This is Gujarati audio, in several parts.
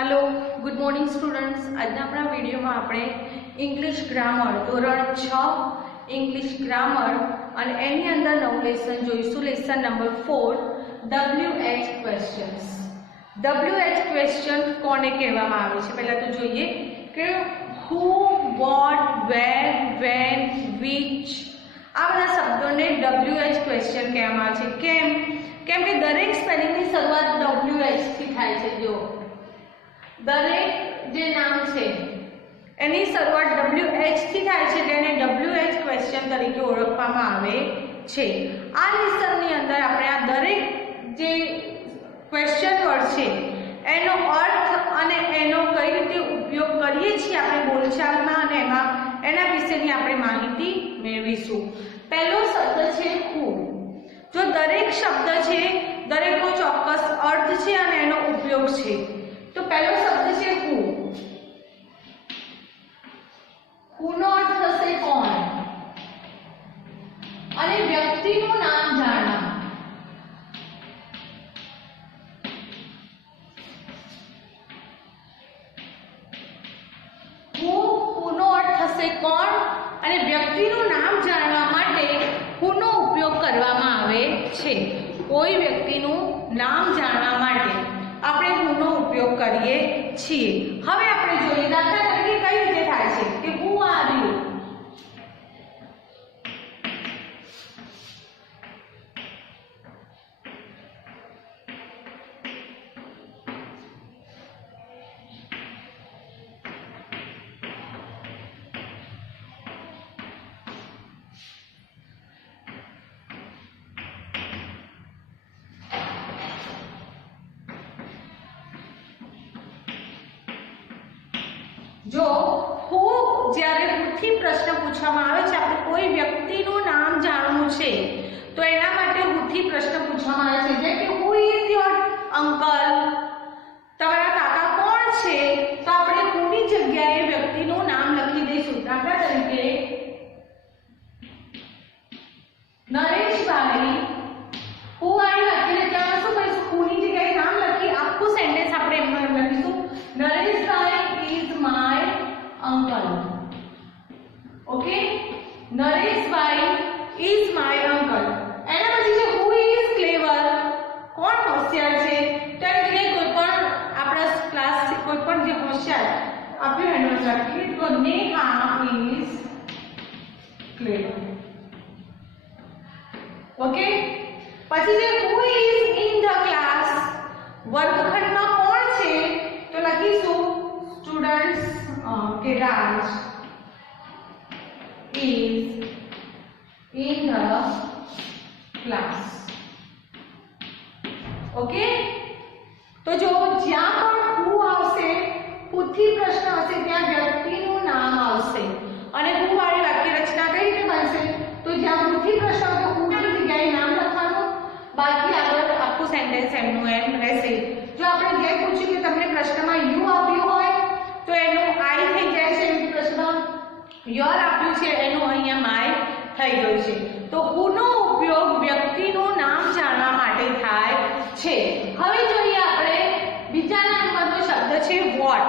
Hello good morning students. आज अपना वीडियो में आपणे इंग्लिश ग्रामर धोरण 6 इंग्लिश ग्रामर और एनी अंदर नवुं लेसन जोईशुं। Lesson number 4 WH questions. WH question कोने कहेवामां आवे छे पहला तो जोईए के who, what, where, when, which आ बधा शब्दोने WH क्वेश्चन कहेवामां आवे छे। केम के दरेक स्पेलिंगनी शरूआत WH थी थाय छे। जो दरेक जे नाम छे एनी शरूआत WH थी थाय छे तेने WH क्वेश्चन तरीके ओळखवामां आवे छे। आ लेसननी अंदर आपणे आ दरेक जे क्वेश्चन वर्ड छे एनो अर्थ अने एनो कई रीते उपयोग करीए छीए आपणे बोलचालमां अने एमां एना विशेनी आपणे माहिती मेळवीशुं। पहेलो शब्द छे हू। जो दरेक शब्द छे दरेकनो चोक्कस अर्थ छे अने एनो उपयोग छे। तो पहलो शब्द है हू। हूनो अर्थ थशे कोण अने व्यक्तिनुं नाम जाणवा। हूनो अर्थ थशे कोण अने व्यक्तिनुं नाम जाणवा माटे हूनो उपयोग करवामां आवे छे। कोई व्यक्तिनुं नाम जाणवा माटे આપણે હૂનો ઉપયોગ કરીએ છીએ। હવે આપણે જોઈએ દાખલા તરીકે કઈ રીતે થાય છે કે હુ આર યુ। जो हू જ્યારે પૂથી પ્રશ્ન પૂછવામાં આવે છે આપણે કોઈ વ્યક્તિનું નામ જાણવું છે તો એના માટે હુથી પ્રશ્ન પૂછવામાં આવે છે જે કે હુ ઇઝ યોર અંકલ। તમારા કાકા કોણ છે તો આપણે હુની જગ્યાએ વ્યક્તિનું નામ લખી દઈશું। દાખલા તરીકે નરેશભાઈ હુ આર યુ લખીને ત્યાં શું કરીશું હુની જગ્યાએ નામ લખી આખું સેન્ટેન્સ આપણે એમાં લખીશું Nareshbhai is my uncle। Okay Naresh भाई is my uncle। एना પછી છે who is clever। કોણ હોશિયાર છે તો એટલે કોઈ પણ આપણા ક્લાસ કોઈ પણ જે હોશિયાર આપ્યું એનો લખી તો નેહા is clever। ओके પછી છે who is in the class। વર્ગખંડમાં કોણ છે તો લખીશું students के राज is in the class। Okay तो जो ज्यां पण हु आवशे हुथी प्रश्न हशे त्यां व्यक्तिनुं नाम आवशे अने हु वाળી वाक्य रचना कई रीते बनशे तो ज्यां हुथी प्रश्न हो तो हुनी जग्याए नाम लखवानुं बाकी આગળ આખું સેન્ટેન્સ એમનું એમ રહેશે। જો આપણે જે પૂછ્યું કે તમને પ્રશ્નમાં યુ આપ્યું હોય तो एनो आई થઈ જાય છે પ્રશ્ન યોર આપ્યું છે એનો અહીંયા માય થઈ ગયું છે। તો હુનો ઉપયોગ વ્યક્તિનું નામ જાણવા માટે થાય છે। હવે જોઈએ આપણે બીજા નંબરનો શબ્દ છે વોટ।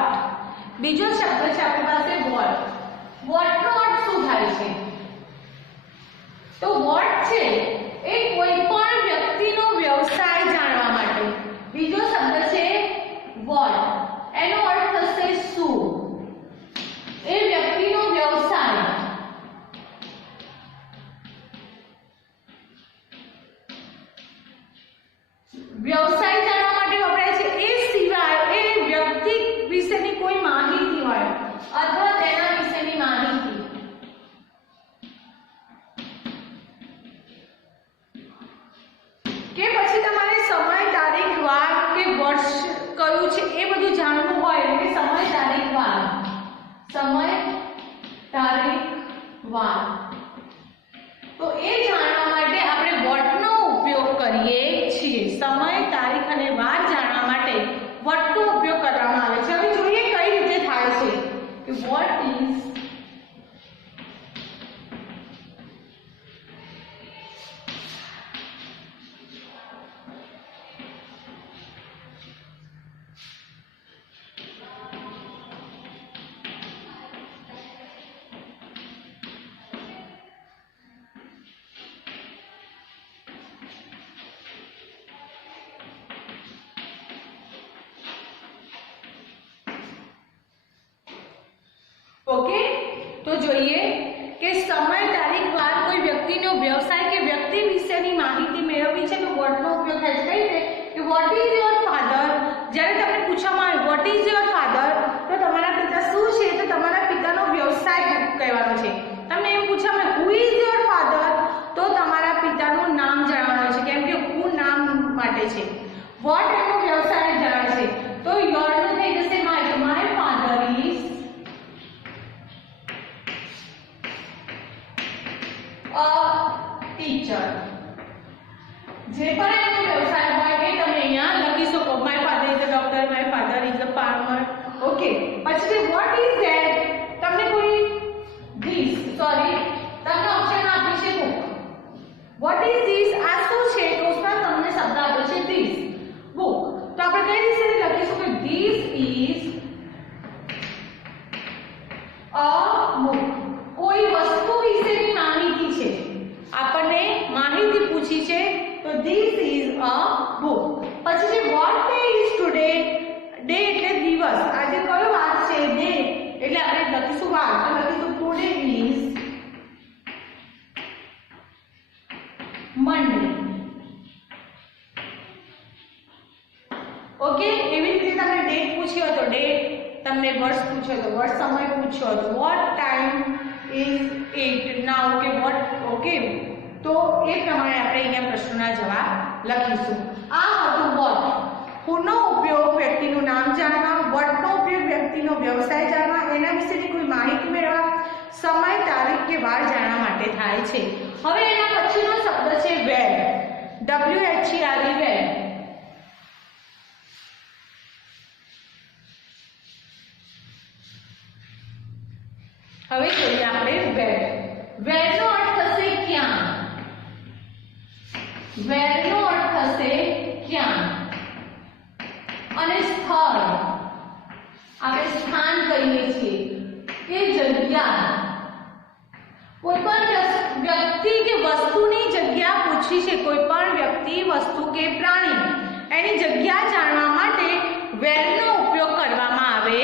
બીજો શબ્દ છે આપણી પાસે વોટ। વોટનો અર્થ શું થાય છે તો વોટ છે એ કોઈ પણ વ્યક્તિનો વ્યવસાય જાણવા માટે। બીજો શબ્દ છે વોટ એનો અર્થ થશે શું એ વ્યક્તિનો વ્યવસાય। વ્યવસાય જાણવા માટે વપરાય છે। એ સિવાય એ વ્યક્તિ વિશેની કોઈ માહિતી હોય અથવા તેના વિશેની માહિતી કે પછી તમારે સમય તારીખ વાર કે વર્ષ કયું છે એ બધું જાણવું હોય એટલે સમય તારીખ વાર તો એ જાણવા માટે આપણે વોટનો ઉપયોગ કરીએ છીએ। સમય તારીખ અને વાર જાણવા માટે વોટનો ઉપયોગ કરવામાં આવે છે। હવે જોઈએ કઈ રીતે થાય છે કે વોટ ઇઝ જોઈએ કે સમય, તારીખ, વાર કોઈ વ્યક્તિનો વ્યવસાય કે વ્યક્તિ વિશેની માહિતી મેળવવી છે તો વોટનો ઉપયોગ થાય છે. કઈ રીતે કે વોટ ઇઝ યોર ફાધર, જ્યારે તમને પૂછવામાં આવે વોટ ઇઝ યોર ફાધર તો તમારા પિતા શું છે, તો તમારા પિતાનો વ્યવસાય કહેવાનો છે. તમને એમ પૂછવામાં આવે હુ ઇઝ યોર ફાધર તો તમારા પિતાનું નામ જાણવાનું છે, કેમ કે હું નામ માટે છે. વોટ એનો વ્યવસાય જાણે છે તો યોર નું થઈ જશે માય, તો my father is a teacher. જે પણ એનો વ્યવસાય હોય એ તમે અહીંયા લખી શકો. My father is a doctor, my father is a farmer. Okay, પછી વોટ ઇઝ ધેટ, તમને કોઈ ધીસ, સોરી તમને ઓપ્શન આપ્યું છે બુક. વોટ ઇઝ ધીસ, આ શું છે તો उसमें તમને શબ્દ આપ્યો છે ધીસ, બુક. તો આપણે કઈ રીતે લખીશું કે ધીસ ઇઝ અ બુક. કોઈ વસ્તુ વિશેની માહિતી છે, આપણને માહિતી પૂછી છે તો ધીસ ઇઝ અ બુક. પછી જે what day is today, day એટલે દિવસ, આજે કયો વાર છે, ડે એટલે આપણે લખીશું વાર, તો લખીશું ટુડે ઇઝ મંડે. ઓકે, એવી રીતે તમને ડેટ પૂછ્યો તો ડેટ, તમને વર્ષ પૂછ્યો તો વર્ષ, સમય પૂછ્યો તો વોટ ટાઈમ ઇઝ ઇટ નાઉ કે વોટ. ઓકે, તો એ પ્રમાણે આપણે અહીંયા પ્રશ્નોના જવાબ લખીશું. આ હતું વોટ. હુનો ઉપયોગ વ્યક્તિનું નામ જાણવા, વોટનો ઉપયોગ વ્યક્તિનો વ્યવસાય જાણવા, એના વિશેની કોઈ માહિતી મેળવવા, સમય, તારીખ કે વાર જાણવા માટે થાય છે. હવે એના પછીનો શબ્દ છે વેર, WHERE, વેર. હવે જોઈએ આપણે વેર. વેરનો અર્થ થશે ક્યાં, વેરનો અર્થ થશે ક્યાં, અને સ્થળ આપણે સ્થાન કહીએ છીએ કે જગ્યા. કોઈ પણ વ્યક્તિ કે વસ્તુની જગ્યા પૂછી છે, કોઈ પણ વ્યક્તિ, વસ્તુ કે પ્રાણી એની જગ્યા જાણવા માટે વેરનો ઉપયોગ કરવામાં આવે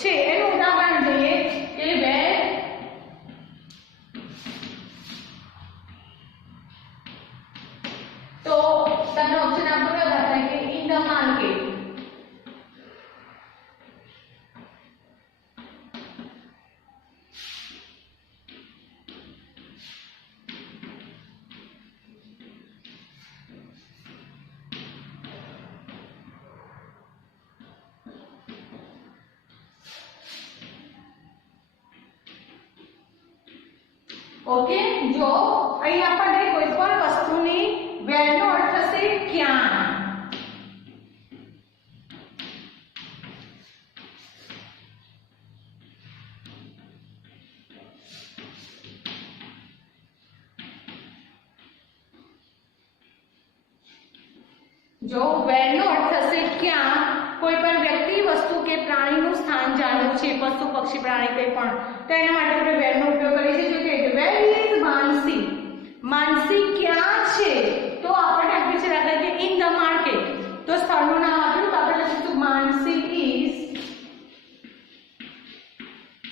છે. એનું ઉદાહરણ જોઈએ કે વેર તો તમને ઓપ્શન આપેલો હતા કે ઇન ધ માર્કેટ. ઓકે, જો અહીં આપણને કોઈ પણ વસ્તુની વેરનો અર્થ થશે ક્યાં. જો વેરનો અર્થ થશે ક્યાં, કોઈ પણ વ્યક્તિ, વસ્તુ કે પ્રાણીનું સ્થાન જાણવું છે, પશુ, પક્ષી, પ્રાણી કંઈ પણ, તો એના માટે આપણે વેરનો ઉપયોગ કરીએ છીએ. જો કે વેર ઇઝ માનસી, માનસી ક્યાં છે તો આપણે આપ્યું છે દાખલા કે ઇન ધ માર્કેટ, તો સ્થળનું નામ આપ્યું તો આપણે લખીશું માનસી ઇઝ.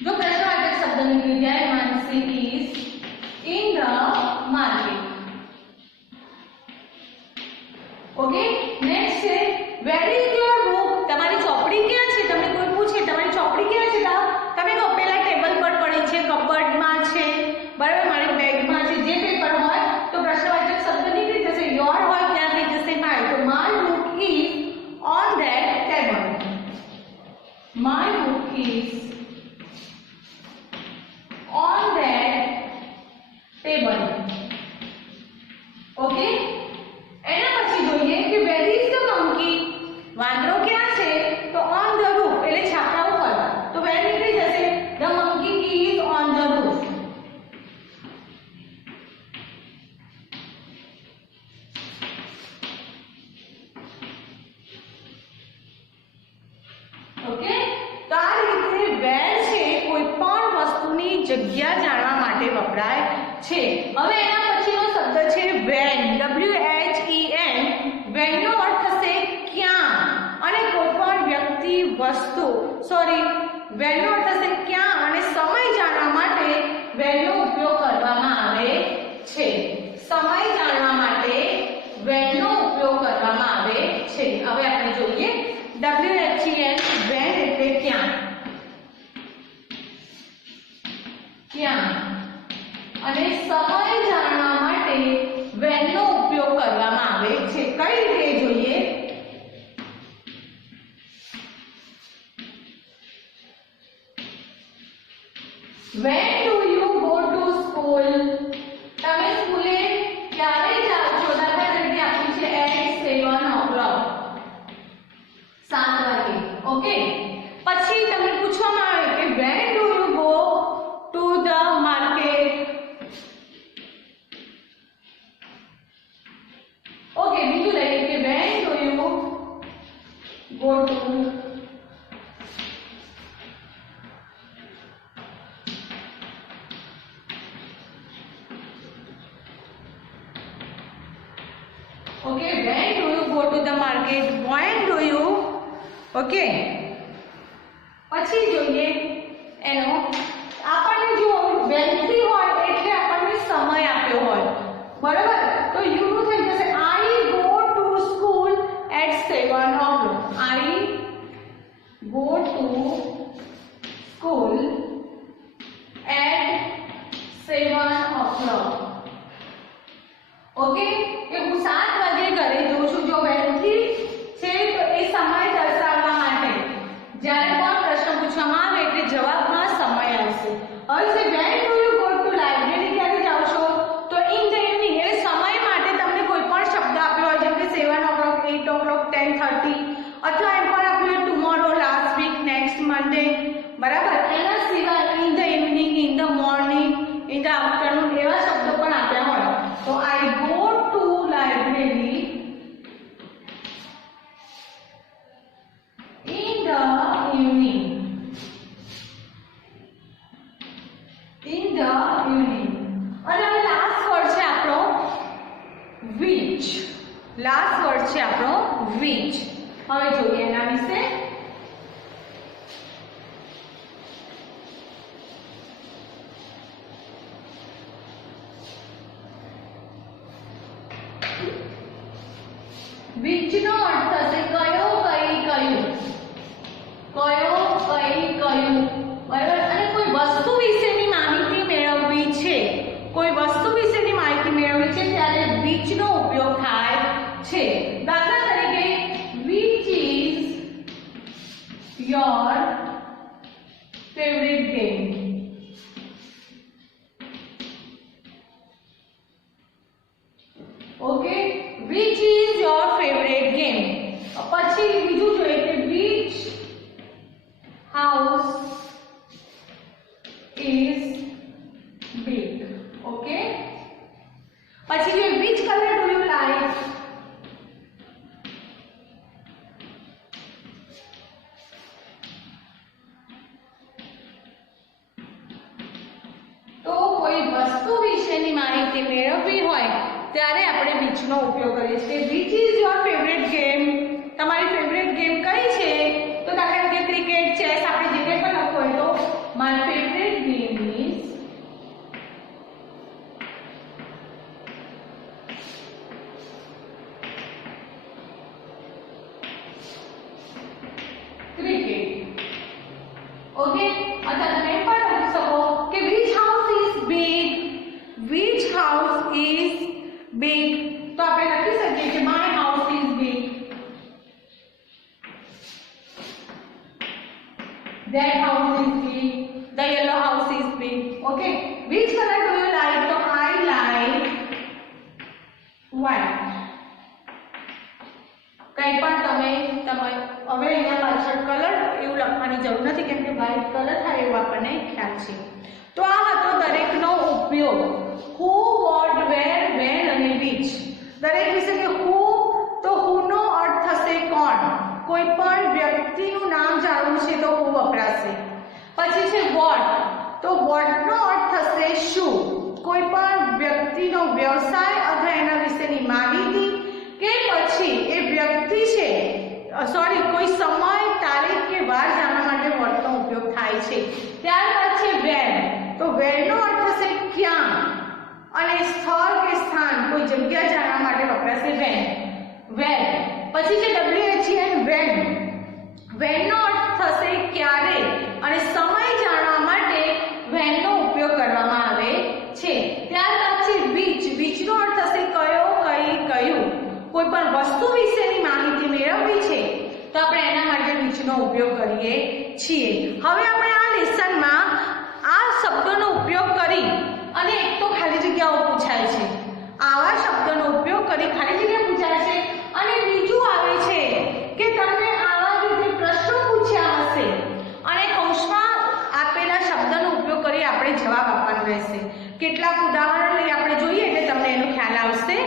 જો પ્રશ્નવાચક શબ્દ નીકળી જાય, Mansi is in the market. Okay, next છે વેર ઇઝ યોર બુક, તમારી ચોપડી ક્યાં છે. તમને કોઈ પૂછે તમારી ચોપડી ક્યાં છે, તમે કહો પેલા ટેબલ પર પડી છે, કબર્ડમાં છે, બરાબર, મારી બેગમાં છે, જે કંઈ પણ હોય તો પ્રશ્નવાચક શબ્દ નીકળી જશે. યોર હોય ત્યાં થઈ જશે માય, તો my book is on that table. My book is on that table. Okay, એના પછી જોઈએ કે વેર ઇઝ ધ મંકી, વાંદરો ક્યાં છે તો ઓન ધ રૂફ એટલે છાપરા ઉપર, તો વેર નીકળી જશે the monkey is on the roof. Okay, તો આ રીતે વેર છે કોઈ પણ વસ્તુની જગ્યા જાણવા માટે વપરાય છે. હવે એના પછીનો શબ્દ છે વેન, WHEN. વેનનો અર્થ થશે ક્યાં, અને કોઈ પણ વ્યક્તિ, વસ્તુ, સોરી વેનનો અર્થ થશે ક્યાં અને સમય જાણવા માટે વેનનો ઉપયોગ કરવામાં આવે છે. સમય જાણવા માટે વેનનો ઉપયોગ કરવામાં આવે છે. હવે આપણે જોઈએ WHEN વેન એટલે ક્યાં. ક્યાં અને સમય જાણવા માટે વેનનો ઉપયોગ કરવામાં આવે છે. કઈ રીતે જોઈએ? When do you go to school? તમે સ્કૂલે ક્યારે જાઓ છો? દાખલા તરીકે આપ્યું છે at 7 o'clock, 7 વાગે. ઓકે, પછી તમને પૂછવામાં આવે કે when do you go to the market? Okay, બીજું લઈએ કે when do you go to Okay, when do you go to the market? When do you? Okay. પછી જોઈએ એનો આપણને જો વેનથી હોય એટલે આપણને સમય આપ્યો હોય, બરાબર? તો યુ નું થઈ જશે I go to school at 7 o'clock. I go to school at 7 o'clock. Okay, કે હું 7 વાગે ઘરે જઉં છું. જો વેનથી છે તો એ સમય દર્શાવવા માટે જ્યારે પણ પ્રશ્ન પૂછવામાં આવે એટલે જવાબમાં સમય આવશે. હવે છે when do you go to library? ક્યારે જાઓ છો? તો in the evening એટલે સમય માટે તમને કોઈ પણ શબ્દ આપ્યો હોય જેમ કે 7 o'clock, 8 o'clock, 10:30 અથવા એમ પણ આપ્યું હોય tomorrow, last week, next Monday, બરાબર? એના સિવાય in the evening, in the morning, in the afternoon એવા શબ્દો પણ આપ્યા હોય. તો I go to library in the evening. In the evening. અને હવે લાસ્ટ વર્ડ છે આપણો which. લાસ્ટ વર્ડ છે આપણો which. હવે જોઈએ એના વિશે. which નો અર્થ થશે કયો, કઈ, કયું. કયો, કઈ, કયું, બરાબર? અને કોઈ વસ્તુ વિશેની માહિતી મેળવવી છે, કોઈ વસ્તુ વિશેની માહિતી મેળવવી છે ત્યારે which નો ઉપયોગ થાય છે. દાખલા તરીકે which is your favorite game? Okay, which is your favorite game? પછી બીજું જોઈએ કે which house is big? Okay, પછી જોઈએ which color do you like? તો કોઈ વસ્તુ વિશેની માહિતી મેળવવી હોય ત્યારે આપણે which નો ઉપયોગ કરીએ છીએ. which is your favorite game? તમારી ફેવરેટ ગેમ કઈ છે? તો દાખલા તરીકે ક્રિકેટ, ચેસ, આપણે જે કંઈ પણ લખવું હોય તો my favorite game is cricket. Okay, અથવા તમે પણ લખી શકો કે which house is big? which house is big? તો આપણે લખી શકીએ કે my house is big. that house is big. the yellow house is big. Okay, which color do you like? So I like white. કંઈ પણ તમે હવે અહીંયા પાછળ કલર એવું લખવાની જરૂર નથી કેમ કે વ્હાઇટ કલર થાય એવું આપણને ખ્યાલ છે. તો આ હતો દરેકનો ઉપયોગ. who, what, where, when અને which. દરેક વિશે કે who, તો who નો અર્થ થશે કોણ. કોઈ પણ વ્યક્તિનું નામ જાણવું છે તો who વપરાશે. પછી છે what, તો what નો અર્થ થશે શું. કોઈ પણ વ્યક્તિનો વ્યવસાય અથવા એના વિશેની માહિતી કે પછી એ વ્યક્તિ છે કોઈ સમય, તારીખ કે વાર જાણવા માટે what નો ઉપયોગ થાય છે. ત્યારબાદ છે when, તો when નો અર્થ ક્યાં, અને સ્થળ કે સ્થાન કોઈ જગ્યા જાણવા માટે વપરાશે વેન. વેર. પછી છે WHEN વેન. વેનનો અર્થ થશે ક્યારે, અને સમય જાણવા માટે વેનનો ઉપયોગ કરવામાં આવે છે. ત્યારબાદ છે which. whichનો અર્થ થશે કયો, કઈ, કયું. કોઈ પણ વસ્તુ વિશેની માહિતી મેળવવી છે તો આપણે એના માટે whichનો ઉપયોગ કરીએ છીએ. હવે આપણે આ લેસનમાં આ શબ્દોનો ઉપયોગ કરી અને એક તો ખાલી જગ્યાઓ પૂછાય છે. આવા શબ્દોનો ઉપયોગ કરી ખાલી જગ્યા પૂછાય છે. અને બીજું આવે છે કે તમને આવા રીતે પ્રશ્નો પૂછ્યા હશે અને કૌંસમાં આપેલા શબ્દનો ઉપયોગ કરી આપણે જવાબ આપવાનો રહેશે. કેટલાક ઉદાહરણ લઈ આપણે જોઈએ એટલે તમને એનો ખ્યાલ આવશે.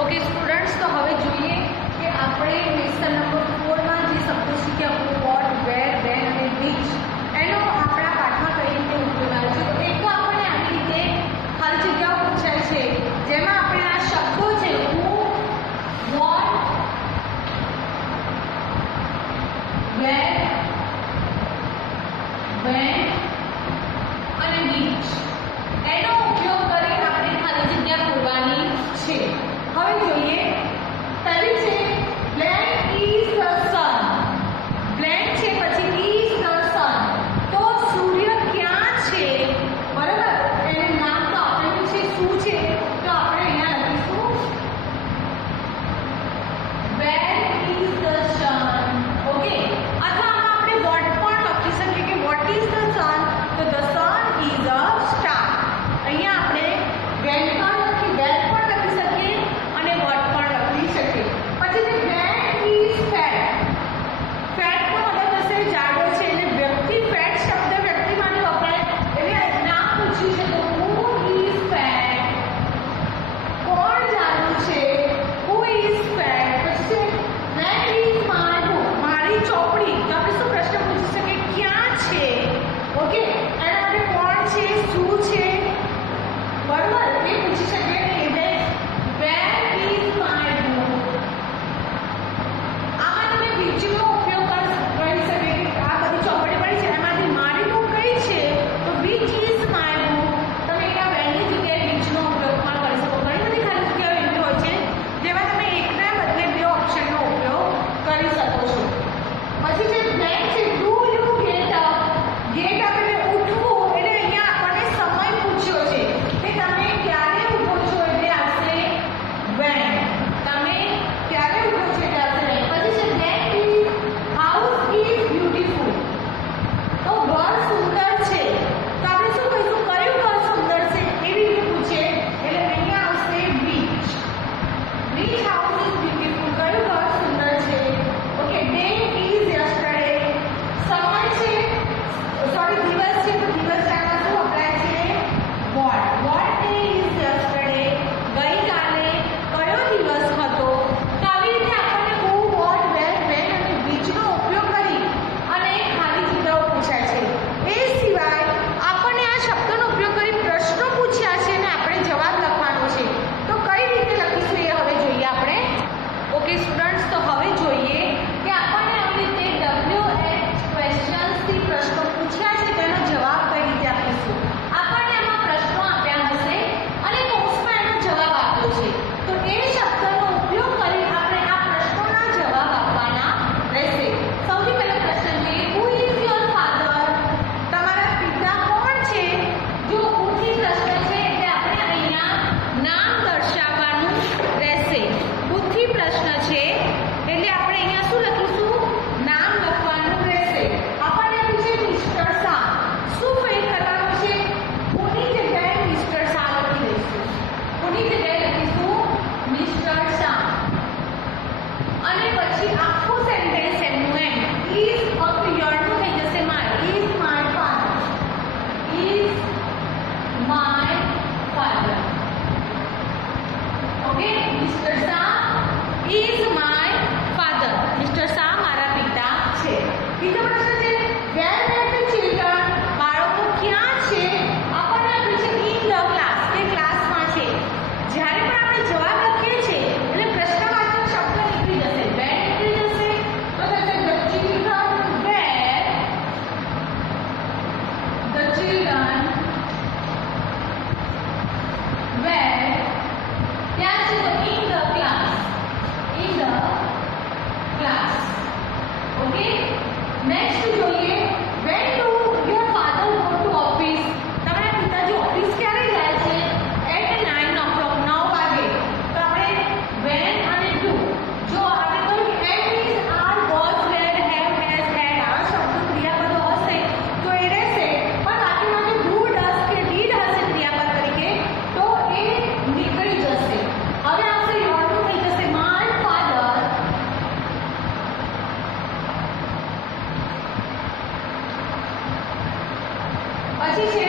ઓકે સ્ટુડન્ટ્સ, તો હવે જોઈએ કે આપણે લેસન નંબર 4 માં જે શબ્દો શીખ્યા વોટ, વેર, વેન અને which એનો આપણા પાઠમાં કઈ રીતે ઉપયોગ આવે છે. તો એક તો આપણને આવી રીતે ખાલી જગ્યાઓ પૂછાય છે જેમાં આપણે આ શબ્દો છે who, what, where, when અને which એનો ઉપયોગ કરી આપણે ખાલી જગ્યા પૂરવાની છે. હવે જોઈએ પહેલી છે blank is the sun. blank છે પછી is the sun. તો સૂર્ય ક્યાં છે, બરાબર, એનું નામ તો આપેલું છે શું છે તો આપણે અહીંયા લખીશું where is the sun. Okay, અથવા આપણે what પણ લખી શકીએ કે what is the sun, તો the sun is a star. અહીંયા આપણે when પણ લખી where પણ લખી શકીએ અને what પણ લખી શકીએ. પછી છે man is fat. fat નો મતલબ થશે જાડો છે, એટલે વ્યક્તિ ફેટ શબ્દ વ્યક્તિ માટે વપરાય એટલે નામ પૂછ્યું છે તો who is fat. કોણ જાડું છે, who is fat. પછી છે where is my book. મારી ચોપડી. તો આપણે શું પ્રશ્ન પૂછી શકીએ ક્યાં છે. ઓકે, એના માટે કોણ છે, શું છે, બરાબર, એ પૂછી શકીએ એટલે where is my book. આમાં તમે whichનો ઉપયોગ કરી શકે કે આ બધી ચોપડી પડી છે એમાંથી મારી બુક કઈ છે તો which is my book. તમે અહીંયા વેનની જગ્યાએ whichનો ઉપયોગ પણ કરી શકો. ઘણી બધી ખાલી જગ્યાઓ એવી હોય છે જેમાં તમે એકના બદલે બે ઓપ્શનનો ઉપયોગ કરી શકો છો. પછી છે blank છે do you get up. get up એટલે ઉઠવું, એટલે અહીંયા આપણને સમય પૂછ્યો છે કે તમે ક્યારે ઉઠો છો એટલે આવશે when. તમે ક્યારે ઉઠો છો એટલે આવશે when. પછી છે that is house is beautiful. તો ઘર સુંદર છે તો આપણે શું કહીશું કયું ઘર સુંદર છે એવી રીતે પૂછે એટલે અહીંયા આવશે which. which house is beautiful. કયું ઘર સુંદર છે. Okay, day is yesterday. સમય છે સોરી દિવસ છે તો દિવસ જાણવા શું વપરાય છે what. what day is yesterday. ગઈકાલે કયો દિવસ હતો. તો આવી રીતે આપણને who, what, where, when અને which નો ઉપયોગ કરી અને ખાલી જગ્યાઓ પૂછાય છે. એ સિવાય આપણને આ શબ્દોનો ઉપયોગ કરી પ્રશ્નો પૂછ્યા છે અને આપણે જવાબ લખવાનો છે. તો કઈ રીતે લખીશું એ હવે જોઈએ આપણે. ઓકે સ્ટુડન્ટ્સ, તો હવે જોઈએ કે આપણને આવી રીતે WH ક્વેશ્ચન્સથી પ્રશ્નો પૂછ્યા છે તેનો જવાબ કઈ રીતે આપીશું. આપણને આમાં પ્રશ્નો આપ્યા હશે અને કૌંસમાં એનો જવાબ આપ્યો છે તો એ શબ્દનો ઉપયોગ કરી આપણે આ પ્રશ્નોના જવાબ આપવાના રહેશે. સૌથી પહેલો પ્રશ્ન જોઈએ who is your father. તમારા પિતા કોણ છે. જો who થી પ્રશ્ન છે એટલે આપણે અહીંયા નામ દર્શાવવાનું રહેશે. who થી પ્રશ્ન છે એટલે આપણે અહીંયા શું લખીશું નામ લખવાનું રહેશે. આપણને પૂછે મિસ્ટર શાહ. શું ફેર કરવાનું છે કોની જગ્યાએ મિસ્ટર શાહ લખી દઈશું. કોની જગ્યાએ લખીશું મિસ્ટર શાહ. અને પછી આખું સેન્ટેન્સ એનું એમ is ફક્ત યોરનું થઈ જશે my. is my father. is my father. Okay, mister Shah is my father. Mister Shah મારા પિતા છે. બીજો પ્રશ્ન છે where are the children. બાળકો ક્યાં છે. આપણને આપ્યું છે in the class કે ક્લાસમાં છે. જ્યારે પણ આપણે જવાબ લખીએ છીએ એટલે પ્રશ્નવાચક શબ્દ નીકળી જશે. where નીકળી જશે તો થશે the children where. the children next જોઈએ when do your father go to office? તમારા પિતાજી ઓફિસ ક્યારે જાય છે? at 9 o'clock 9 વાગે. તો આપણે when અને do જો આપણે કહ્યું કે at is are was were have has had આ શબ્દ ક્રિયાપદો હશે તો એ રહેશે, પણ બાકીમાં જો do does કે did હશે ક્રિયાપદ તરીકે તો એ નીકળી જશે. હવે આવશે your to થઈ જશે my father. પછી છે